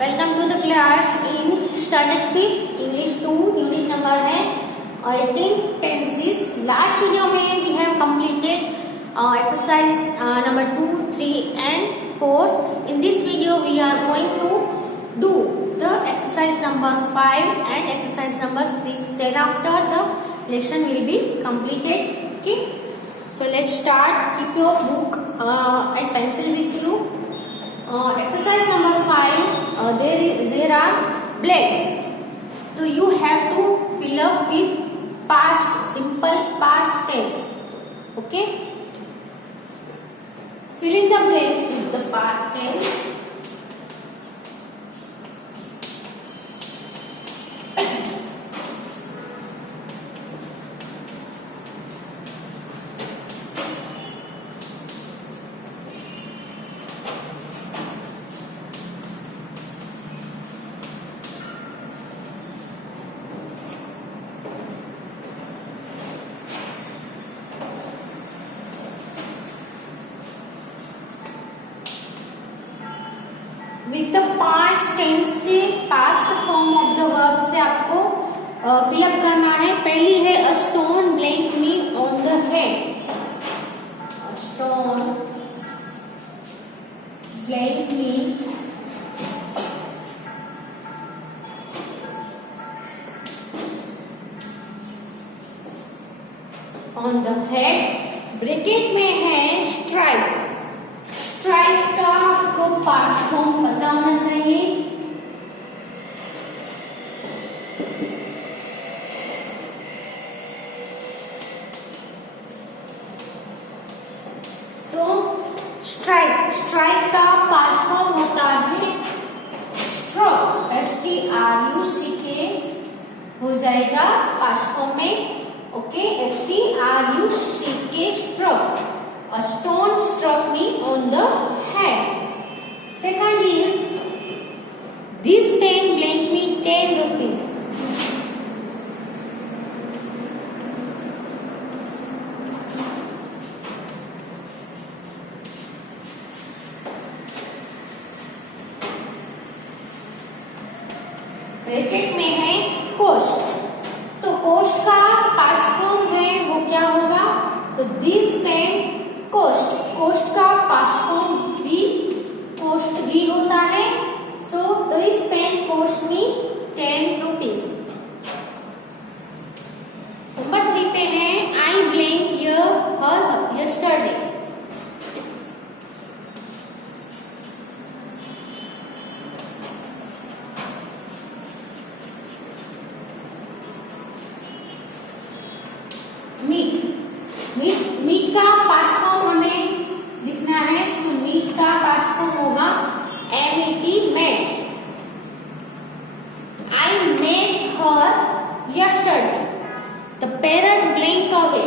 Welcome to the class in standard 5th English 2 unit number है 18 tenses. Last video में we have completed exercise number 2, 3 and 4. In this video we are going to do the exercise number 5 and exercise number 6. Thereafter the lesson will be completed. Okay, so let's start. Keep your book and pencil with you. Exercise number 5, there are blanks, so you have to fill up with past, simple past tense. Okay, fill in the blanks with the past tense. With the past tense से past form of the verb से आपको fill up करना है। पहली है a stone blank me on the head. A stone blank me on the head. Bracket में है strike. Strike का आपको पास्ट फॉर्म पता होना चाहिए। तो स्ट्राइक का पास्ट फॉर्म होता है स्ट्रोक। STRUCK हो जाएगा पास्ट फॉर्म में। Okay, STRUCK stroke. A stone struck me on the head. Second is this pen blanked me 10 rupees. Bracket में है कोस्ट। तो कोस्ट का पास्ट फॉर्म है वो क्या होगा? तो दिस पेन कोस्ट। कोस्ट का पास्ट फॉर्म भी कोस्ट ही होता है। So this pen cost me 10 rupees. Number 3 पे है I blank her yesterday. Meet का पास्ट फॉर्म हमें लिखना है। तो मीट का पास्ट फॉर्म होगा MET, met. I met her yesterday. The parrot blank away.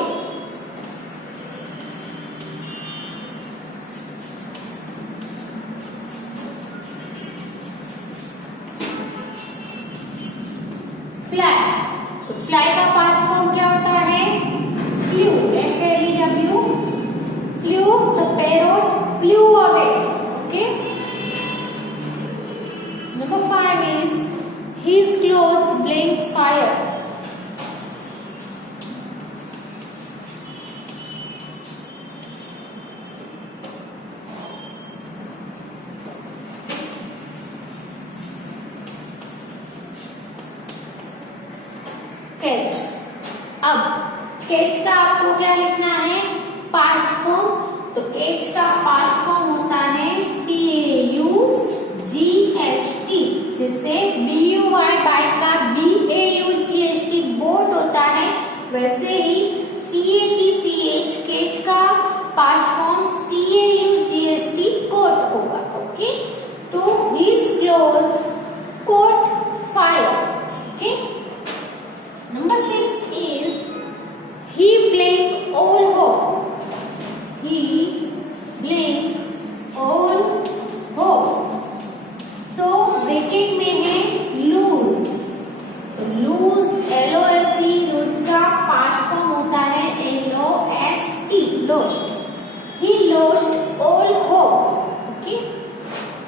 Fly. तो फ्लाई का पास्ट फॉर्म क्या होता है? Flew. FLEW, flew. The parrot flew away. Okay. Number 5 is his clothes blanked fire. Catch. अब catch का आपको क्या लिखना है? Past form. तो कैच का पास्ट फॉर्म होता है CAUGHT। जैसे BUY बाइक का BAUGHT बोट होता है, वैसे ही CATCH कैच का पास्ट फॉर्म CAUGHT कोट होगा। ओके, तो his clothes caught fire. Okay, number 6 is he blanked all hope. He blanked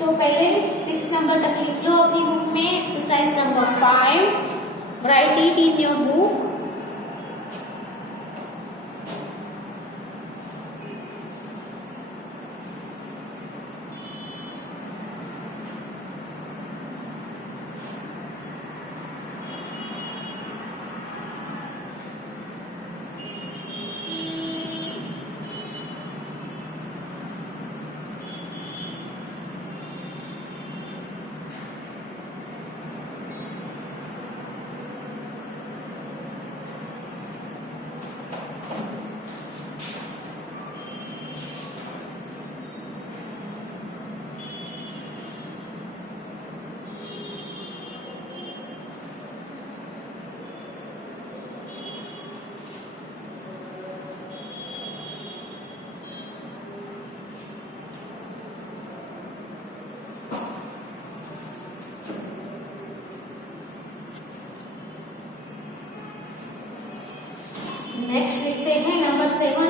तो पहले 6 नंबर तक लिख लो अपनी बुक में। Exercise number 5, right it in your book. Next लिखते हैं number 7।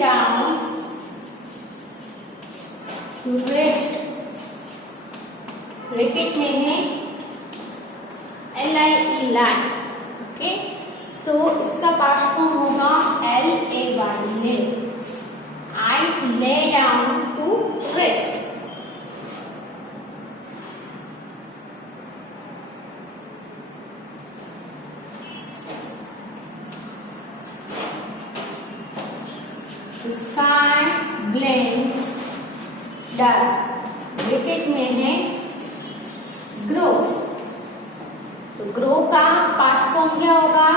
down to rest। Bracket में है LIE लाई। ओके, सो इसका पास्ट फॉर्म होगा LAY ले। I lay down to rest। Sky black dark. Bracket में है ग्रो। तो ग्रो का पास्ट फॉर्म क्या होगा?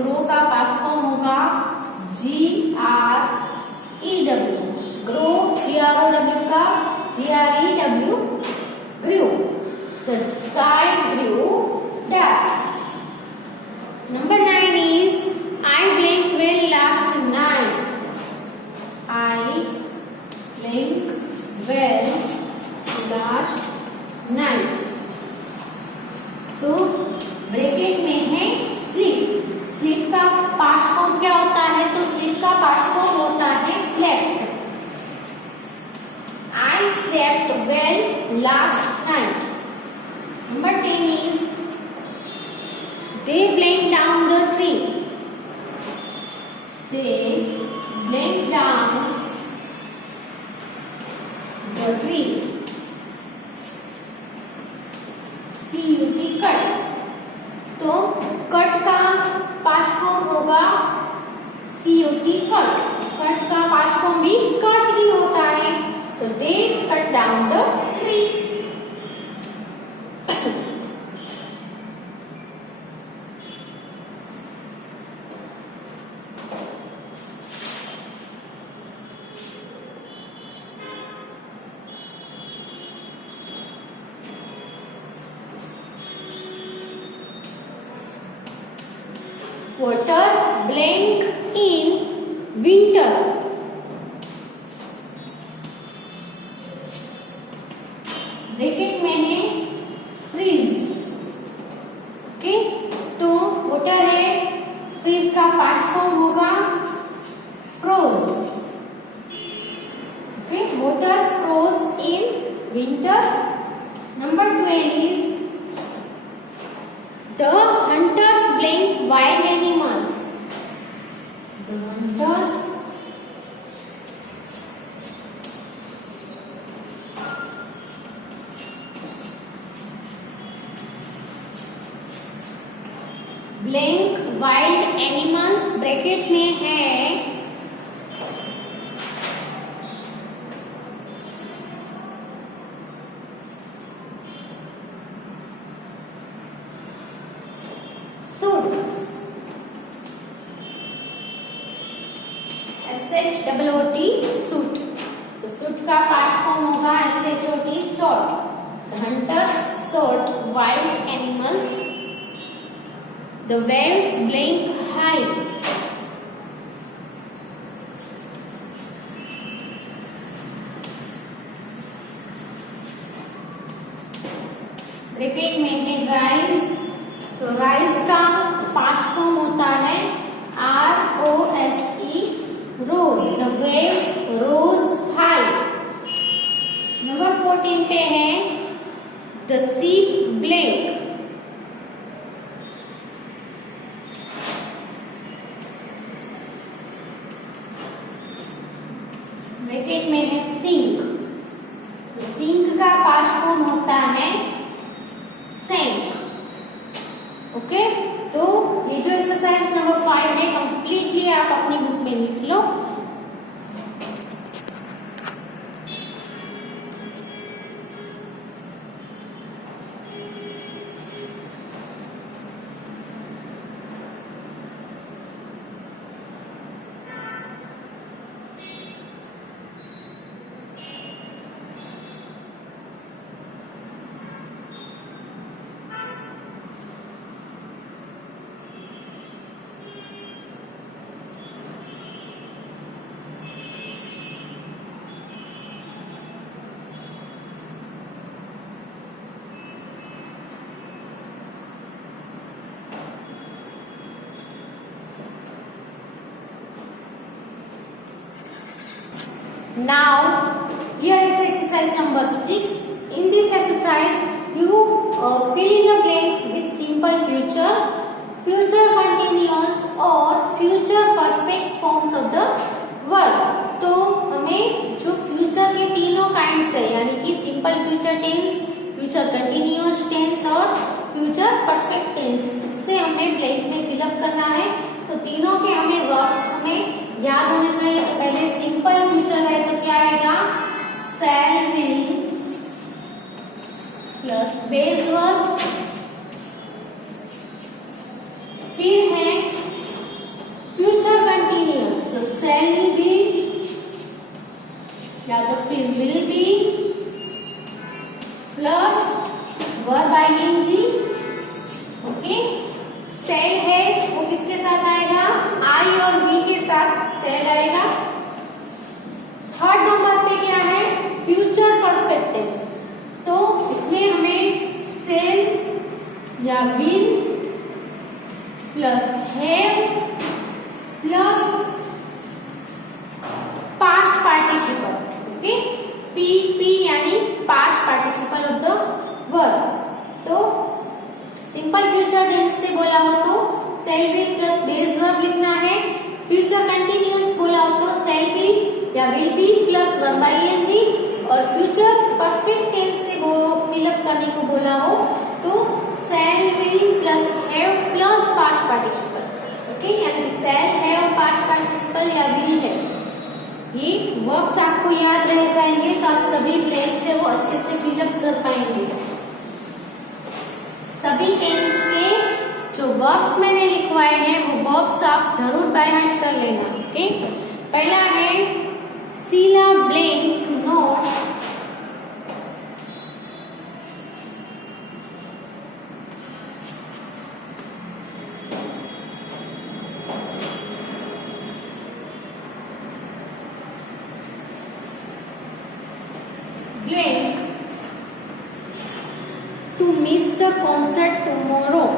ग्रो का पास्ट फॉर्म होगा GREW। ग्रो GROW का GREW ग्रू। तो sky grew dark. Number 9 is I blank well last night। I blank well last night। तो ब्रैकेट में है स्लीप। स्लीप का पास्ट फॉर्म क्या होता है? तो स्लीप का पास्ट फॉर्म होता है slept. I slept well last night। Number 10 is they blank down the tree। They blank down the tree। CUT cut. तो कट का पास्ट फॉर्म होगा CUT कट। कट का पास्ट फॉर्म भी cut ही होता है। तो they cut down the tree. Water blank in winter। Bracket में है फ्रीज। ओके, तो वाटर है, फ्रीज का पास्ट फॉर्म होगा froze. Okay, water froze in winter. Number 12 is the hunters blank wild animals। The hunters blank wild animals। Bracket में है suits. SHOOT suit. तो suit का पास्ट फॉर्म होगा SHOT short. Hunter wild animals. The waves blink high. Bracket में है rise, तो rise का past form होता है ROSE, rose. The waves rose high. Number 14 पे है द शीप ब्लिंक. ब्रैकेट में है सिंक. तो सिंक का पास्ट फॉर्म होता है सैंक. ओके, तो ये जो एक्सरसाइज नंबर 5 है कंप्लीटली आप अपनी बुक में लिख लो. Now, here is exercise number 6. In this exercise, you fill in the blanks with simple future, future continuous or future perfect forms of the verb. तो हमें जो फ्यूचर के तीनों काइंड्स है, यानी कि simple future tense, future continuous tense और future perfect tense, इससे हमें ब्लैंक में फिलअप करना है. तो तीनों के हमें वर्ब्स हमें याद होने चाहिए. तो पहले सिंपल फ्यूचर है तो क्या आएगा, शैल विल प्लस बेस वर्ब. फिर है फ्यूचर कंटिन्यूअस, तो शैल विल या तो फिर will be plus verb I N G. Okay, shall है वो किसके साथ आएगा, आई और वी के साथ शैल आएगा. थर्ड नंबर पे क्या है, फ्यूचर परफेक्ट टेंस. तो इसमें हमें शैल या will plus have plus past participle. Okay, P यानी past participle of the verb. तो सिंपल फ्यूचर टेंस से बोला हो तो shall be plus base verb लिखना है. फ्यूचर कंटिन्यूअस बोला हो तो शैल बी या will be plus verb I N G. और फ्यूचर परफेक्ट टेंस से वो फिलअप करने को बोला हो तो shall will plus have plus past participle. Okay, यानी शैल हैव पास्ट पार्टिसिपल या विल है. ये वर्ब्स आपको याद रह जाएंगे तो आप सभी ब्लैंक से वो अच्छे से फिलअप कर पाएंगे. सभी टेंस के जो वर्ब्स मैंने लिखवाए हैं वो वर्ब्स आप जरूर बाय हार्ट कर लेना. ओके, पहला है Sheela blank no blank to miss the concert tomorrow.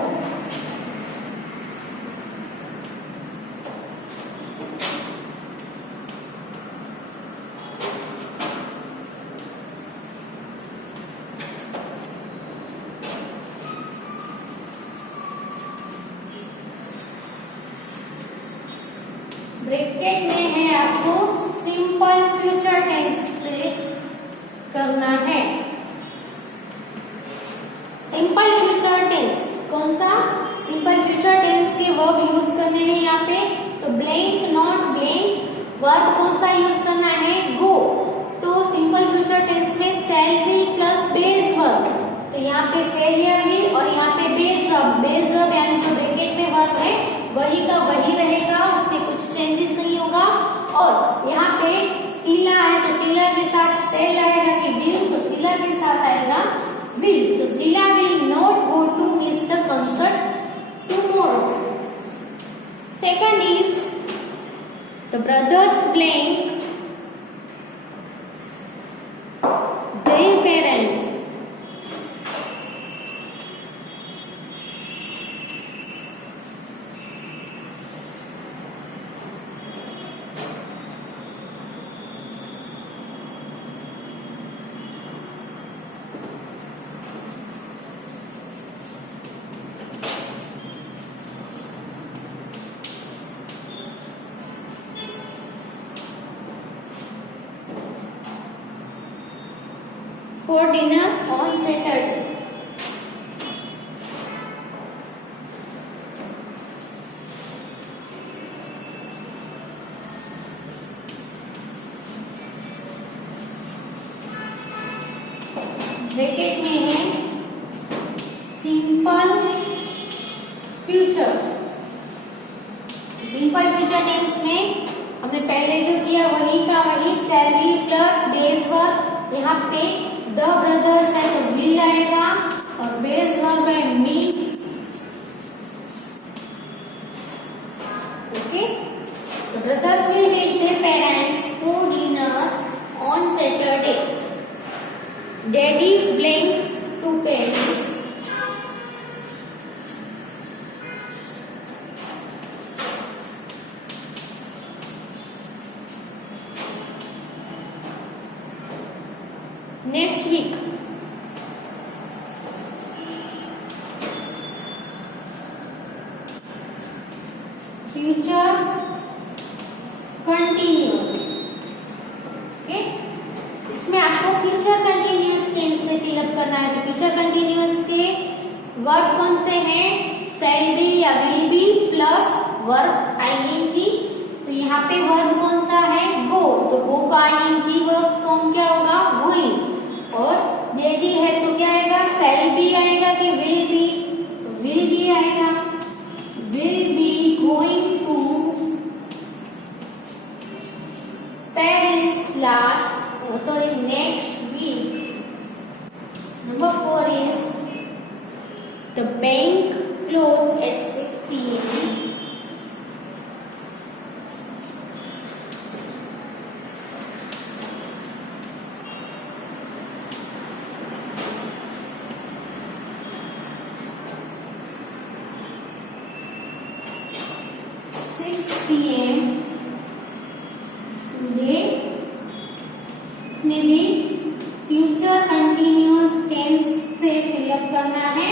Bracket में है आपको सिंपल फ्यूचर टेंस से करना है. सिंपल फ्यूचर टेंस कौन सा, सिंपल फ्यूचर टेंस के वर्ब यूज करने हैं यहाँ पे. तो ब्लैंक नॉट ब्लैंक. वर्ब कौन सा यूज करना है, गो. तो सिंपल फ्यूचर टेंस में शैल विल प्लस बेस वर्ब. तो यहाँ पे शैल या विल और यहाँ पे बेस वर्ब. बेस वर्ब यानी जो ब्रैकेट में वर्ब है वही का वही रहेगा, उसमें कुछ चेंजेस नहीं होगा. और यहाँ पे शीला है तो शीला के साथ शैल आएगा कि विल, तो शीला के साथ आएगा विल. तो Sheela will not Second is the brothers blank their parents. For dinner on Saturday. Bracket में है simple future. Simple future tense में हमने पहले जो किया वही का वही, shall be plus base verb. यहाँ पे द ब्रदर्स है तो विल आएगा और बेस वर्ब है meet. Okay, the brothers will meet their parents for dinner on Saturday. Daddy blank to parents. Next week future continuous. Okay, इसमें आपको future continuous tense से फिलअप करना है। फ्यूचर कंटिन्यूअस के वर्ब कौन से हैं? शैल बी या will be plus verb ING. तो यहाँ पे वर्ब कौन सा है? गो। तो गो का आईएनजी वर्ब फॉर्म क्या होगा? गोइंग। और डैडी है तो क्या आएगा? शैल बी आएगा कि विल बी? तो विल बी आएगा। Will be going to Paris next week. Number 4 is the bank closed at 6 p.m. Today इसमें भी फ्यूचर कंटिन्यूअस टेंस से फिलअप करना है।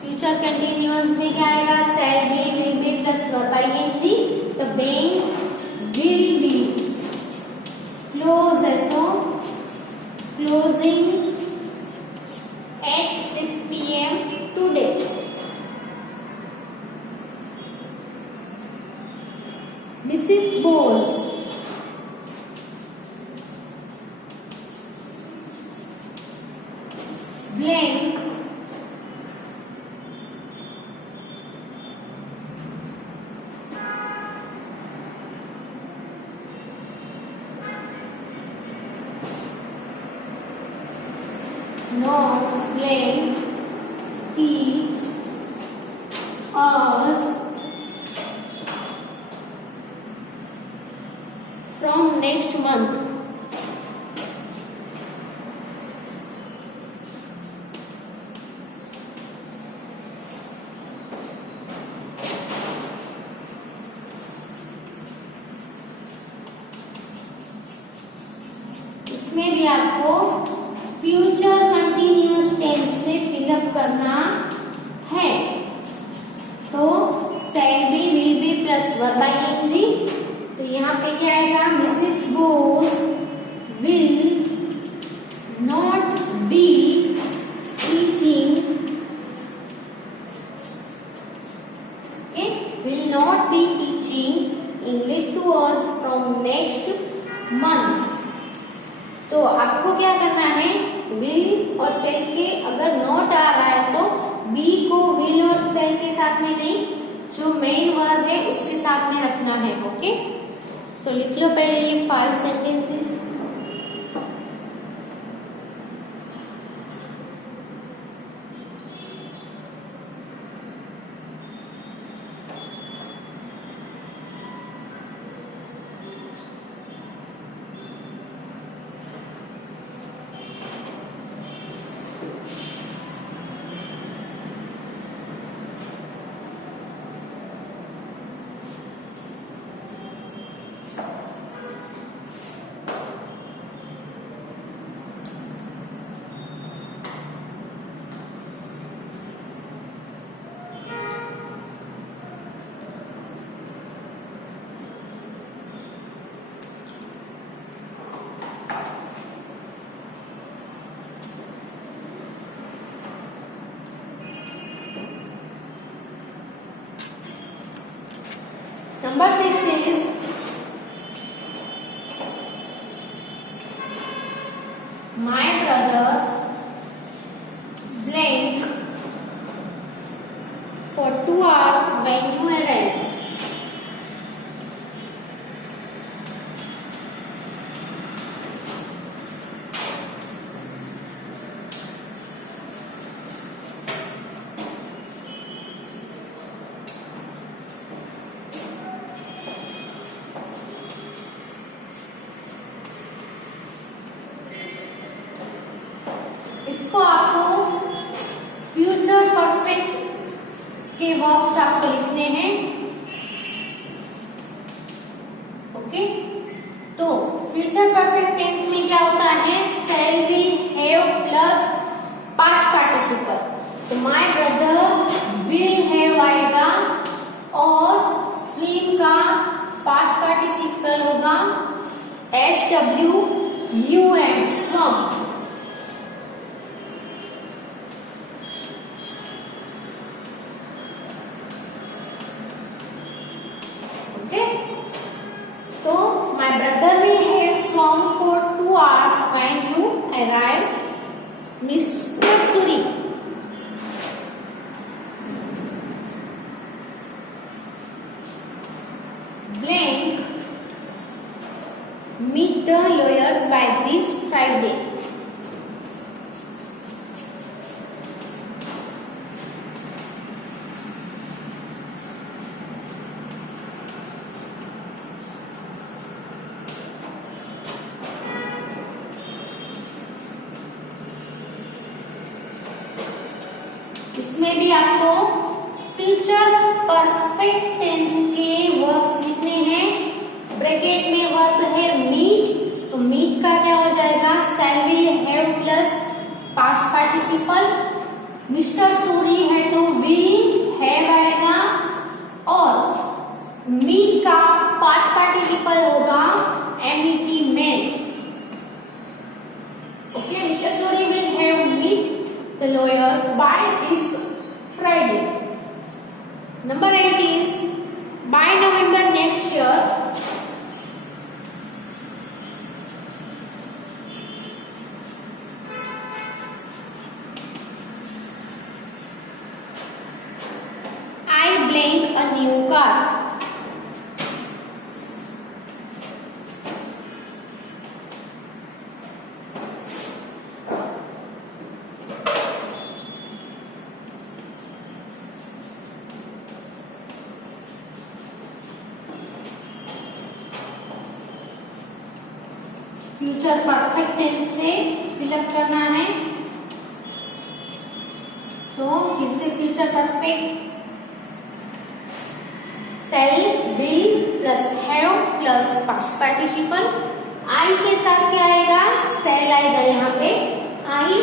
फ्यूचर कंटिन्यूअस में क्या आएगा? Shall be, will be plus verb ING. The bank will be close है तो closing at 6 p.m. Today. Mrs. Bose blank not blank teach us from next month. इसमें भी आपको फ्यूचर कंटिन्यूअस टेंस से fill up करना है। तो shall be, will be plus verb ING. तो यहाँ पे क्या आएगा? Mrs Bose will not be teaching, will not be teaching English to us from next month. तो आपको क्या करना है? विल और सेल के अगर नॉट आ रहा है तो बी को विल और सेल के साथ में नहीं, जो मेन वर्ब है उसके साथ में रखना है। ओके, सो लिख लो पहले ये 5 sentences. Number 6 is my brother blank for 2 hours when you arrive. इसको आपको फ्यूचर परफेक्ट के वर्ब्स आपको लिखने हैं। ओके, तो फ्यूचर परफेक्ट टेंस में क्या होता है? शैल will have plus past participle. तो माय ब्रदर विल हैव आएगा और स्विम का पास्ट पार्टिसिपल होगा SWUM, स्वम। तो my brother will have swum for 2 hours when you arrive, Mr. Suri. Blank meet the lawyers by this Friday. इसमें भी आपको future perfect tense के वर्ब्स लिखने हैं। ब्रैकेट में वर्ब है मीट, तो मीट का क्या हो जाएगा? Shall will have plus past participle. Mister Suri है तो विल हैव आएगा और मीट का पास्ट पार्टिसिपल होगा MET, met. Okay, mister Suri will have meet the lawyers by this Friday. Number 8 is by November next year I blank a new car. Future perfect tense से fill up करना है। तो फिर से future perfect shall will plus have plus past participle. I के साथ क्या आएगा? शैल आएगा यहाँ पे। आई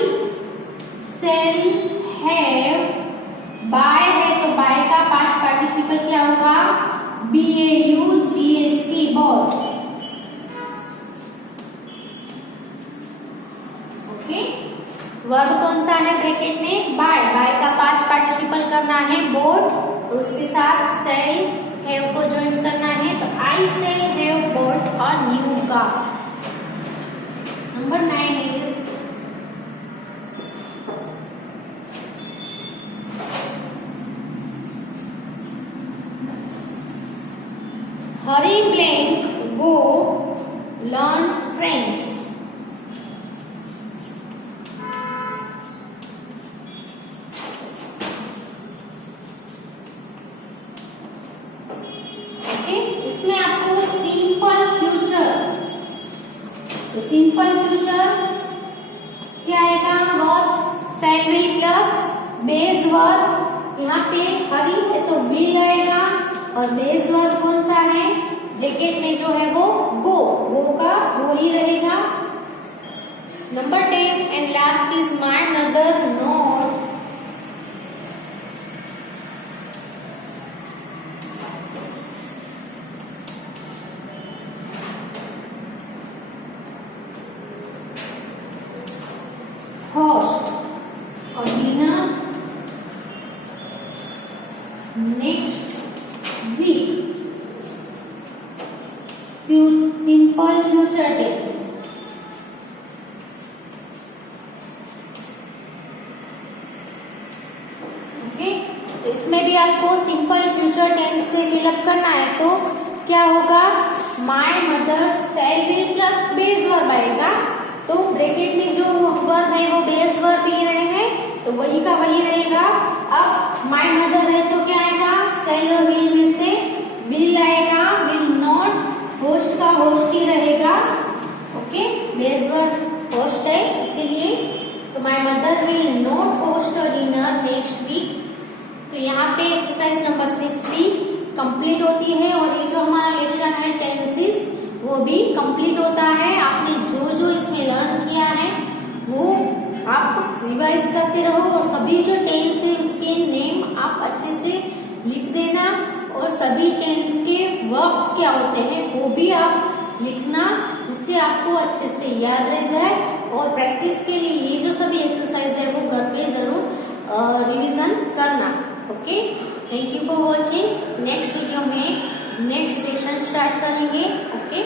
शैल हैव। बाय है तो बाय का पास्ट पार्टिसिपल क्या होगा? BAUGHT, bot. वर्ब कौन सा है ब्रैकेट में? बाय। बाय का पास्ट पार्टिसिपल करना है बोट और उसके साथ शैल हैव को ज्वाइन करना है। तो I shall have bought a new car. Number 9 is Hari blank go learn French. Simple future क्या आएगा? Verbs shall will plus base verb. यहाँ पे हरी है तो विल आएगा और बेस वर्ब कौन सा है? ब्रैकेट में जो है वो गो। गो का वो ही रहेगा। Number 10 and last is my mother not host or dinner next week. Simple future tense. Okay, तो इसमें भी आपको सिंपल फ्यूचर टेंस से फिलअप करना है। तो क्या होगा, my mother shall will plus base verb आएगा। तो ब्रैकेट में जो वर्ब है वो बेस वर्ब ही रहे हैं, तो वही का वही रहेगा। अब माय मदर है तो क्या आएगा, सेल और विल में से विल आएगा, विल नॉट, होस्ट का होस्ट ही रहेगा। ओके, बेस वर्ब होस्ट है इसीलिए। तो my mother will not host a dinner next week. तो यहाँ पे एक्सरसाइज नंबर 6 भी कंप्लीट होती है और ये जो हमारा लेसन है टेंसेस वो भी कंप्लीट होता है। आपने जो जो इसमें लर्न किया है वो आप रिवाइज करते रहो और सभी जो टेंस है उसके नेम आप अच्छे से लिख देना और सभी टेंस के वर्ब्स क्या होते हैं वो भी आप लिखना, जिससे आपको अच्छे से याद रह जाए। और प्रैक्टिस के लिए ये जो सभी एक्सरसाइज है वो घर पे जरूर रिवीजन करना। Okay, thank you for watching. Next video में नेक्स्ट लेसन स्टार्ट करेंगे। Okay,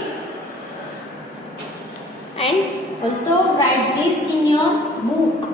and also right this in your book.